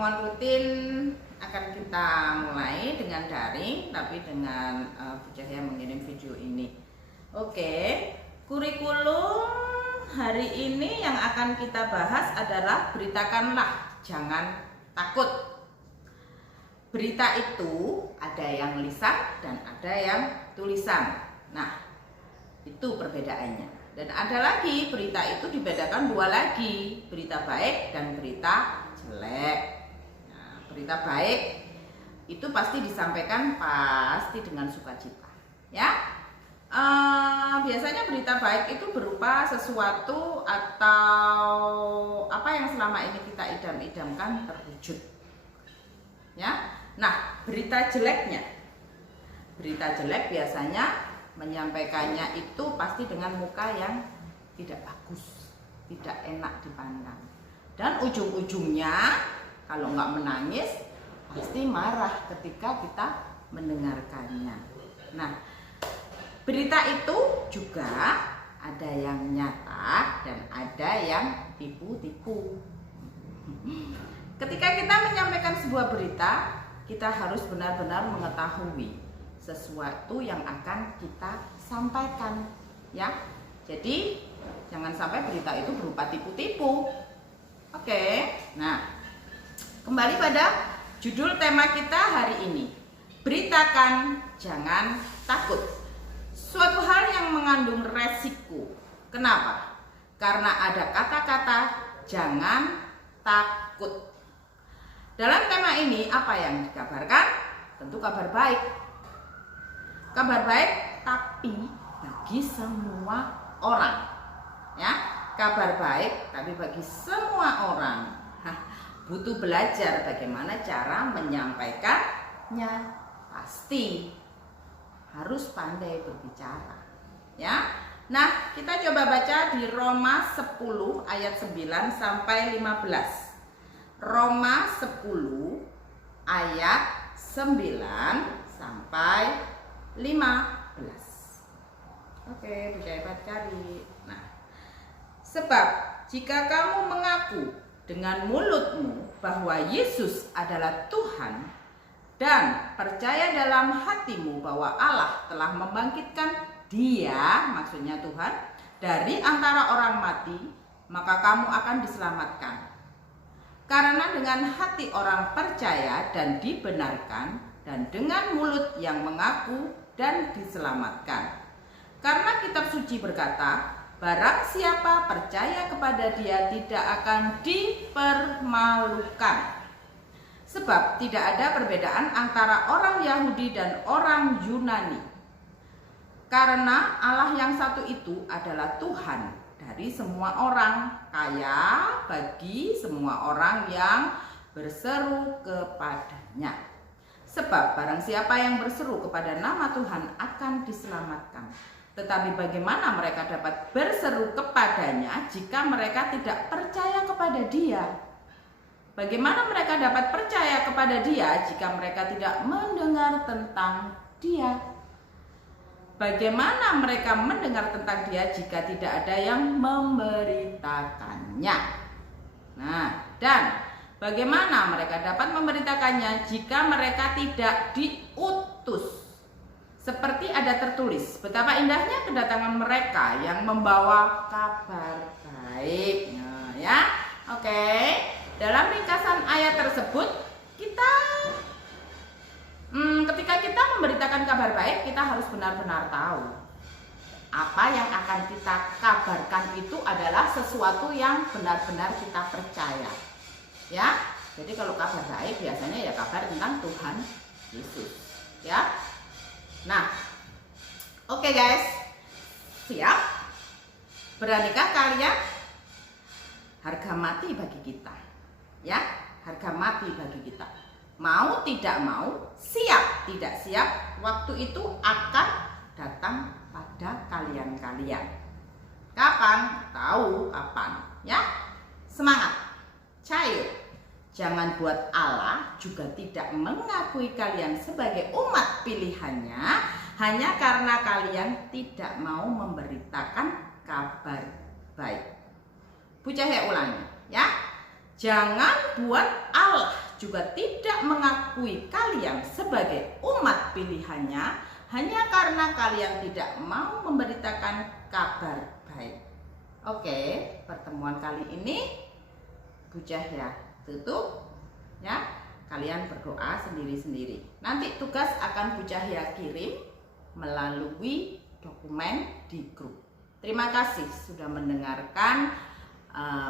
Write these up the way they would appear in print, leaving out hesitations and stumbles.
pertemuan rutin akan kita mulai dengan daring, tapi dengan Bu Cahya mengirim video ini. Oke, kurikulum hari ini yang akan kita bahas adalah beritakanlah, jangan takut. Berita itu ada yang lisan dan ada yang tulisan. Nah, itu perbedaannya. Dan ada lagi, berita itu dibedakan dua lagi, berita baik dan berita jelek. Nah, berita baik itu pasti disampaikan pasti dengan sukacita, ya. Biasanya berita baik itu berupa sesuatu atau apa yang selama ini kita idam-idamkan terwujud, ya. Nah, berita jelek biasanya menyampaikannya itu pasti dengan muka yang tidak bagus, tidak enak dipandang, dan ujung-ujungnya kalau nggak menangis pasti marah ketika kita mendengarkannya. Nah, berita itu juga ada yang nyata dan ada yang tipu-tipu. Ketika kita menyampaikan sebuah berita, kita harus benar-benar mengetahui sesuatu yang akan kita sampaikan, ya. Jadi jangan sampai berita itu berupa tipu-tipu. Oke. Nah, kembali pada judul tema kita hari ini. Beritakan, jangan takut. Suatu hal yang mengandung resiko. Kenapa? Karena ada kata-kata jangan takut. Dalam tema ini apa yang dikabarkan? Tentu kabar baik. Kabar baik tapi bagi semua orang, ya. Kabar baik tapi bagi semua orang. Butuh belajar bagaimana cara menyampaikannya. Pasti harus pandai berbicara, ya. Nah, kita coba baca di Roma 10 ayat 9 sampai 15. Roma 10 ayat 9 sampai 15. Oke, bisa cari. Nah, sebab jika kamu mengaku dengan mulutmu bahwa Yesus adalah Tuhan dan percaya dalam hatimu bahwa Allah telah membangkitkan Dia, maksudnya Tuhan, dari antara orang mati, maka kamu akan diselamatkan. Karena dengan hati orang percaya dan dibenarkan, dan dengan mulut yang mengaku dan diselamatkan. Karena kitab suci berkata, barang siapa percaya kepada Dia tidak akan dipermalukan. Sebab tidak ada perbedaan antara orang Yahudi dan orang Yunani. Karena Allah yang satu itu adalah Tuhan dari semua orang, kaya bagi semua orang yang berseru kepadanya. Sebab barang siapa yang berseru kepada nama Tuhan akan diselamatkan. Tetapi bagaimana mereka dapat berseru kepadanya jika mereka tidak percaya kepada Dia? Bagaimana mereka dapat percaya kepada Dia jika mereka tidak mendengar tentang Dia? Bagaimana mereka mendengar tentang Dia jika tidak ada yang memberitakannya? Nah, dan bagaimana mereka dapat memberitakannya jika mereka tidak diutus? Seperti ada tertulis, betapa indahnya kedatangan mereka yang membawa kabar baik. Nah, ya, oke. Dalam ringkasan ayat tersebut, ketika kita memberitakan kabar baik, kita harus benar-benar tahu apa yang akan kita kabarkan itu adalah sesuatu yang benar-benar kita percaya. Ya, jadi kalau kabar baik biasanya ya kabar tentang Tuhan Yesus, ya. Nah, oke guys, siap? Beranikah kalian? Harga mati bagi kita, ya, harga mati bagi kita. Mau tidak mau, siap tidak siap, waktu itu akan datang pada kalian-kalian. Kapan? Tahu kapan, ya. Semangat, cair. Jangan buat Allah juga tidak mengakui kalian sebagai umat pilihannya hanya karena kalian tidak mau memberitakan kabar baik. Bu Cahya ulangi, ya. Jangan buat Allah juga tidak mengakui kalian sebagai umat pilihannya hanya karena kalian tidak mau memberitakan kabar baik. Oke, pertemuan kali ini Bu Cahya tutup ya. Kalian berdoa sendiri-sendiri. Nanti tugas akan Bu Cahya kirim melalui dokumen di grup. Terima kasih sudah mendengarkan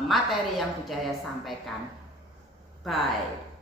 materi yang Bu Cahya sampaikan. Bye.